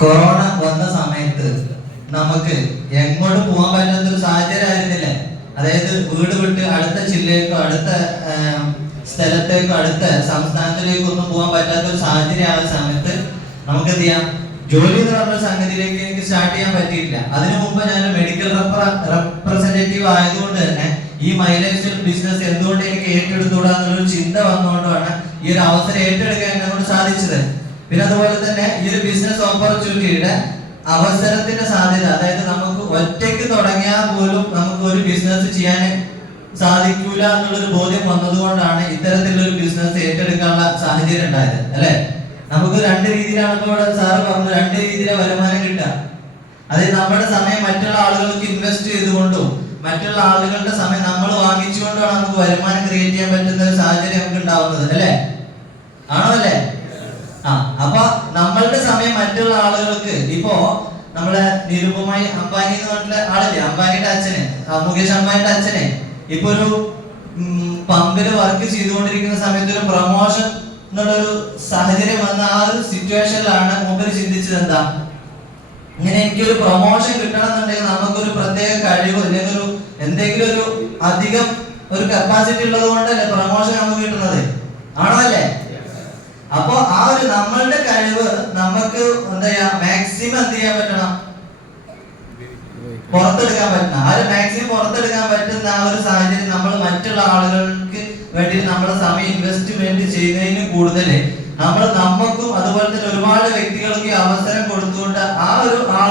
Corona വന്ന സമയത്ത് നമുക്ക് എങ്ങോട്ട് പോകാൻ പറ്റാത്തൊരു സാഹചര്യം ആയിരുന്നില്ലേ? അതായത് വീട് വിട്ട് അടുത്ത ജില്ലയിലേക്കോ അടുത്ത സ്ഥലത്തേക്കോ അടുത്ത സംസ്ഥാനത്തിലേക്കോ ഒന്നും പോകാൻ പറ്റാത്തൊരു സാഹചര്യം ആയ സമയത്ത് നമുക്ക് എന്ത് ചെയ്യാം? ജോലി എന്ന് പറഞ്ഞ സംഗതിയിലേക്ക് എനിക്ക് സ്റ്റാർട്ട് ചെയ്യാൻ പറ്റിയില്ല. അതിനു മുമ്പ് ഞാൻ മെഡിക്കൽ റെപ്രസെന്റേറ്റീവ് ആയതുകൊണ്ട് തന്നെ ഈ മൈലേജ് ബിസിനസ് എന്തുകൊണ്ട് എനിക്ക് ഏറ്റെടുത്തുകൂടാ എന്നുള്ളൊരു ചിന്ത വന്നുകൊണ്ടാണ് ഈ ഒരു അവസരം ഏറ്റെടുക്കാൻ എന്നെ കൊണ്ട് സാധിച്ചത്. പിന്നെ അതുപോലെ തന്നെ ഈ ഒരു ബിസിനസ് ഓപ്പർച്യൂണിറ്റിയുടെ അവസരത്തിന്റെ സാധ്യത, അതായത് നമുക്ക് ഒറ്റയ്ക്ക് തുടങ്ങിയാൽ പോലും നമുക്ക് ഒരു ബിസിനസ് ചെയ്യാൻ സാധിക്കൂല എന്നുള്ളൊരു ബോധ്യം വന്നതുകൊണ്ടാണ് ഇത്തരത്തിലുള്ള ഒരു ബിസിനസ് ഏറ്റെടുക്കാനുള്ള സാഹചര്യം ഉണ്ടായത്, അല്ലെ? നമുക്ക് രണ്ട് രീതിയിലാണ് ഇപ്പോൾ സാറ് പറഞ്ഞു, രണ്ട് രീതിയിലെ വരുമാനം കിട്ടുക. അതായത് നമ്മുടെ സമയം മറ്റുള്ള ആളുകൾക്ക് ഇൻവെസ്റ്റ് ചെയ്തുകൊണ്ടും മറ്റുള്ള ആളുകളുടെ സമയം നമ്മൾ വാങ്ങിച്ചുകൊണ്ടാണ് നമുക്ക് വരുമാനം ക്രിയേറ്റ് ചെയ്യാൻ പറ്റുന്ന ഒരു സാഹചര്യം നമുക്ക് ഉണ്ടാവുന്നത്, അല്ലെ? ആണോ അല്ലേ? അപ്പൊ നമ്മളുടെ സമയം മറ്റുള്ള ആളുകൾക്ക്, ഇപ്പോ നമ്മളെ നിരുപമായി അംബാനി എന്ന് പറഞ്ഞിട്ടുള്ള ആളില്ലേ, അംബാനിയുടെ അച്ഛന്, മുകേഷ് അംബാനിയുടെ അച്ഛനെ ഇപ്പൊ ഒരു പമ്പില് വർക്ക് ചെയ്തുകൊണ്ടിരിക്കുന്ന സമയത്ത് ഒരു പ്രൊമോഷൻ എന്നുള്ളൊരു സാഹചര്യം വന്ന ആ ഒരു സിറ്റുവേഷനിലാണ് മൂപ്പര് ചിന്തിച്ചത് എന്താ, ഇങ്ങനെ എനിക്കൊരു പ്രൊമോഷൻ കിട്ടണം എന്നുണ്ടെങ്കിൽ നമുക്കൊരു പ്രത്യേക കഴിവ് അല്ലെങ്കിൽ ഒരു എന്തെങ്കിലും ഒരു അധികം ഒരു കപ്പാസിറ്റി ഉള്ളത് കൊണ്ടല്ലേ പ്രൊമോഷൻ നമുക്ക് കിട്ടുന്നത്, ആണോ അല്ലേ? അപ്പൊ ആ ഒരു നമ്മളുടെ കഴിവ് നമുക്ക് എന്താ ചെയ്യാ, മാക്സിമം എന്ത് ചെയ്യാൻ പറ്റണം, പുറത്തെടുക്കാൻ പറ്റണം. ആ ഒരു മാക്സിമം പുറത്തെടുക്കാൻ പറ്റുന്ന ആ ഒരു സാഹചര്യം നമ്മൾ മറ്റുള്ള ആളുകൾക്ക് വേണ്ടി നമ്മുടെ സമയം ഇൻവെസ്റ്റ്മെന്റ് ചെയ്യുന്നതിന് കൂടുതൽ നമ്മൾ നമുക്കും അതുപോലെ തന്നെ ഒരുപാട് വ്യക്തികൾ